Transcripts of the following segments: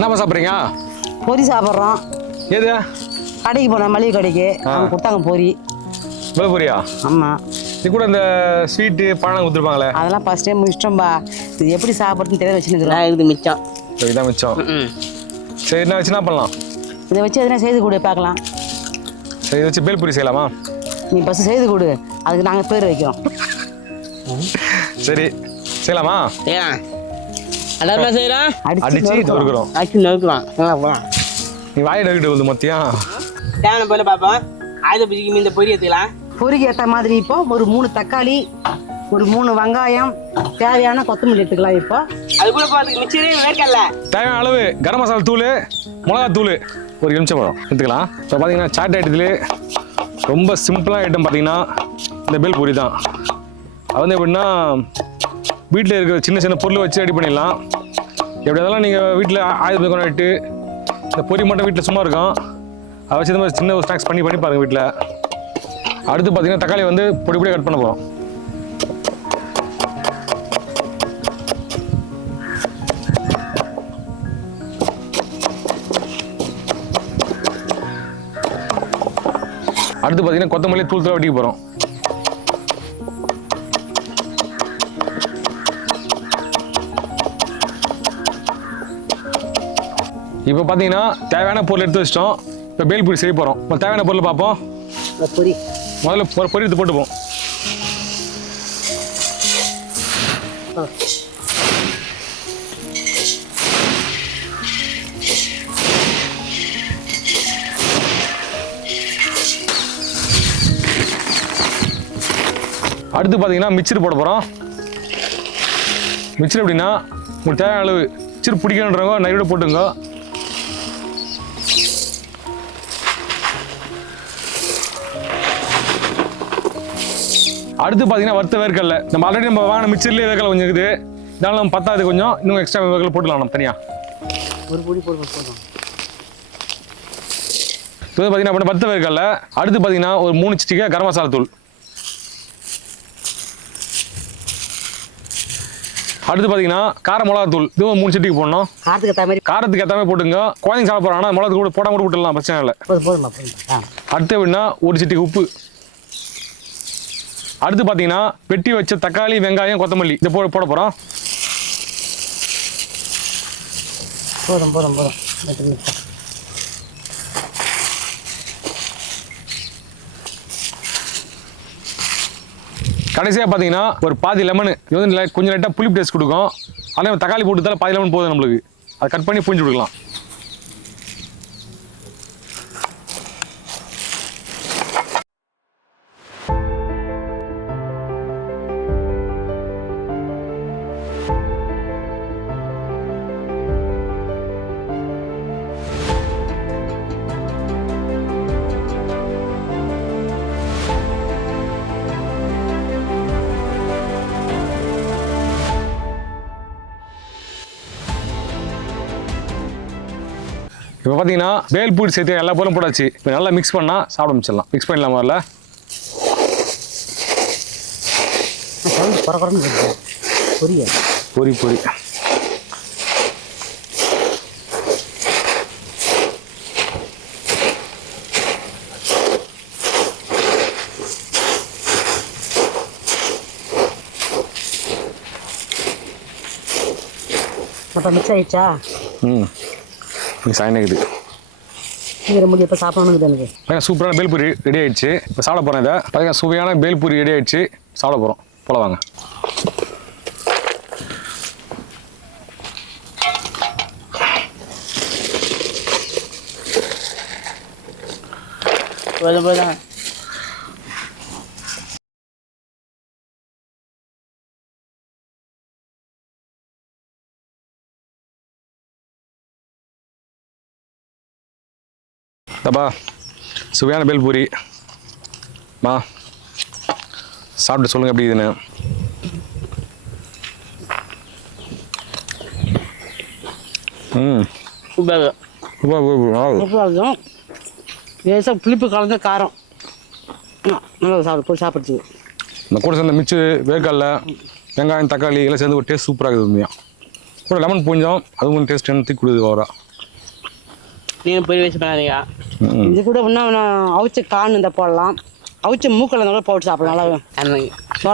என்னப்பா சாப்பிட்றீங்க? பொரி சாப்பிட்றோம். எது? கடைக்கு போனேன் மளிகை கடைக்கு. அவங்க கொடுத்தாங்க பொரி. விளப்புரியா ஆமாம் இது கூட இந்த ஸ்வீட்டு பழம் கொடுத்துருப்பாங்களே? அதெல்லாம் ஃபஸ்ட் டைம் முடிச்சிட்டோம்பா. இது எப்படி சாப்பிட்றதுன்னு தெரியாத வச்சுருக்கிறோம் நான் இது மிச்சம். இதுதான் மிச்சம். சரி என்ன வச்சு என்ன பண்ணலாம்? இதை வச்சு எதனா செய்து கொடு பார்க்கலாம். சரி இதை வச்சு பேல்பூரி செய்யலாமா? நீ ஃபஸ்ட்டு செய்து கொடு. அதுக்கு நாங்கள் பேர் வைக்கிறோம். சரி. செய்யலாமா? ஏன் அடிச்சு நொறுக்குறோம். நொறுக்குறோம். போகலாம் நீ வாயை நறுக்கிட்டு வந்து மொத்தியம் தேவை போல பார்ப்போம். ஆயுத பூஜைக்கு இந்த பொரி எடுத்துக்கலாம். பொரிக்கு ஏற்ற மாதிரி இப்போ ஒரு மூணு தக்காளி ஒரு மூணு வெங்காயம் தேவையான கொத்தமல்லி எடுத்துக்கலாம் இப்போ. அது கூட போகிறதுக்கு மிச்சரே வேர்க்கல்ல தேவையான அளவு கரம் மசாலா தூள் மிளகா தூள் ஒரு எலுமிச்சம் பழம் எடுத்துக்கலாம். இப்போ பார்த்தீங்கன்னா சாட் ஐட்டத்துலேயே ரொம்ப சிம்பிளான ஐட்டம் பார்த்தீங்கன்னா இந்த பேல் பூரி தான். அது வந்து எப்படின்னா வீட்டில் இருக்கிற சின்ன சின்ன பொருளை வச்சு ரெடி பண்ணிடலாம். எப்படி அதெல்லாம் நீங்கள் வீட்டில் ஆயுத பூஜை கொண்டாடிட்டு இந்த பொரி மட்டும் வீட்டில் சும்மா இருக்கும். அதை வச்சு இந்த மாதிரி சின்ன ஒரு ஸ்நாக்ஸ் பண்ணி பண்ணி பாருங்கள் வீட்டில் அடுத்து பார்த்தீங்கன்னா தக்காளி வந்து பொடி பொடியாக கட் பண்ண போகிறோம் அடுத்து பார்த்தீங்கன்னா கொத்தமல்லி தூள் தூள் வெட்டிக்க போகிறோம் இப்போ பார்த்தீங்கன்னா தேவையான பொருள் எடுத்து வச்சிட்டோம். இப்போ பேல்பூரி செய்ய போகிறோம் இப்போ தேவையான பொருள் பார்ப்போம். பொரி. முதல்ல ஒரு பொரி எடுத்து போட்டுப்போம். அடுத்து பார்த்தீங்கன்னா மிக்சர் போட போகிறோம் மிக்சர் எப்படின்னா உங்களுக்கு தேவையான அளவு மிக்சர் பிடிக்கணுன்றவங்க நைரோட போட்டுங்க அடுத்து பார்த்தீங்கன்னா வறுத்த வேர்க்கடல. நம்ம ஆல்ரெடி நம்ம வாங்கின மிக்சர்லேயே வேர்க்கடலை கொஞ்சம் இருக்குது. இதனால நம்ம பத்தாது கொஞ்சம். இன்னும் எக்ஸ்ட்ரா வேர்க்கடலை போட்டுக்கலாம் நம்ம தனியாக ஒரு பொடி போதும் இது பார்த்தீங்கன்னா அப்படி பத்து வேர்க்கடல. அடுத்து பார்த்தீங்கன்னா ஒரு மூணு சிட்டிக்கா கரம் மசாலா தூள். அடுத்து பார்த்தீங்கன்னா கார மிளகா தூள். இதுவும் மூணு சிட்டிக்கு போடணும். காரத்துக்கு ஏற்ற மாதிரி காரத்துக்கு ஏற்ற மாதிரி போட்டுங்க. குழந்தைங்க சாப்பிட போகிறாங்க மிளகா கூட போடாம கூட விட்டுடலாம் பிரச்சனை இல்லை. அடுத்து எப்படின்னா ஒரு சிட்டிக்கு உப்பு. அடுத்து பார்த்தீங்கன்னா வெட்டி வச்ச தக்காளி வெங்காயம் கொத்தமல்லி. இதை போ போட போகிறோம் போதும் போதும் போதும். கடைசியாக பார்த்தீங்கன்னா ஒரு பாதி லெமனு இது வந்து கொஞ்சம் லைட்டாக புளிப்பு டேஸ்ட் கொடுக்கும். அதே தக்காளி போட்டுதால பாதி லெமன் போதும் நம்மளுக்கு. அதை கட் பண்ணி புரிஞ்சு கொடுக்கலாம். இப்போ பார்த்தீங்கன்னா வேல் பூரி சேர்த்து எல்லா பொருளும் போட்டாச்சு. இப்போ நல்லா மிக்ஸ் பண்ணால் சாப்பிட முடிச்சிடலாம் மிக்ஸ் பண்ணிடலாம் முதல்ல? பொரிய பொரி பொரி. அப்போ மிக்ஸ் ஆயிடுச்சா? ம். ஆகினேக்குது இது முடியும் இப்போ சாப்பிடணுங்குது எனக்கு. சூப்பரான பேல்பூரி ரெடி ஆயிடுச்சு. இப்போ சாப்பிட போகிறேன் இதை. பார்த்தீங்கன்னா சுவையான பேல்பூரி ரெடி ஆயிடுச்சு. சாப்பிட போகிறோம் போல வாங்க. போதும் போதும். தப்பா. சுவையான பேல்பூரி. மா சாப்பிட்டு சொல்லுங்கள் எப்படி இதுன்னு ம். லேசாக புளிப்பு கலந்த காரம். நல்லா சாப்பிடு போய் சாப்பிடுச்சு. இந்த கூட சேர்ந்த மிச்சு வேர்க்கடல வெங்காயம் தக்காளி எல்லாம் சேர்ந்து ஒரு டேஸ்ட் சூப்பராக இருக்குது உண்மையாக கூட லெமன் பூஞ்சம் அது கொஞ்சம் டேஸ்ட் எனக்கு கொடுக்குது ஓவரா நீங்கள் பொரிய வச்சு பண்ணாதீங்க. இது கூட இன்னும் அவிச்ச கான் இந்த போடலாம். அவிச்ச மூக்கில் இருந்தால் கூட போட்டு சாப்பிடலாம். நல்லா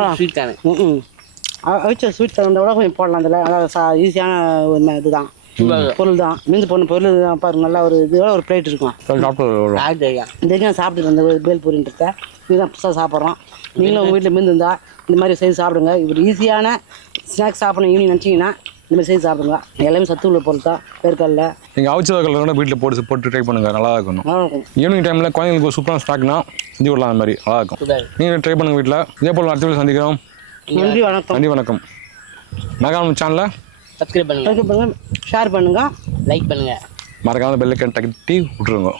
அந்த ஸ்வீட் தானே. ம் அவிச்ச ஸ்வீட் தகுந்த கூட கொஞ்சம் போடலாம் அதில் நல்லா சா ஈஸியான ஒரு இதுதான். பொருள் தான் மீந்து போன பொருள் இதுதான். பாருங்க நல்லா ஒரு இதோட ஒரு பிளேட் இருக்கும். இது வரைக்கும் சாப்பிட்டு இருந்த ஒரு பேல் பூரின்றத. இதுதான் புதுசாக சாப்பிட்றோம். நீங்களும் உங்கள் வீட்டில் மீந்து இருந்தால் இந்த மாதிரி செய்து சாப்பிடுங்க. இப்படி ஈஸியான ஸ்நாக்ஸ் சாப்பிடணும் ஈவினிங் நினச்சிங்கன்னா இந்த மாதிரி செய்து சாப்பிடுங்க. எல்லாமே சத்து உள்ள பொருள் தான். வேர்க்கடல நீங்கள் அவிச்சதுல கூட வீட்டில் போட்டு போட்டு ட்ரை பண்ணுங்க. நல்லா இருக்கும். ஈவினிங் டைமில் குழந்தைங்களுக்கு ஒரு சூப்பரான ஸ்நாக்னா செஞ்சு விடலாம் அந்த மாதிரி. நல்லா இருக்கும். நீங்கள் ட்ரை பண்ணுங்க வீட்டில் இதே போல் அடுத்த சந்திக்கிறோம். நன்றி வணக்கம். நன்றி வணக்கம். மகாம் சேனலை சப்ஸ்கிரைப் பண்ணுங்க. ஷேர் பண்ணுங்க. லைக் பண்ணுங்க. மறக்காம பெல்லைக்கன் தட்டி விட்டுருங்க.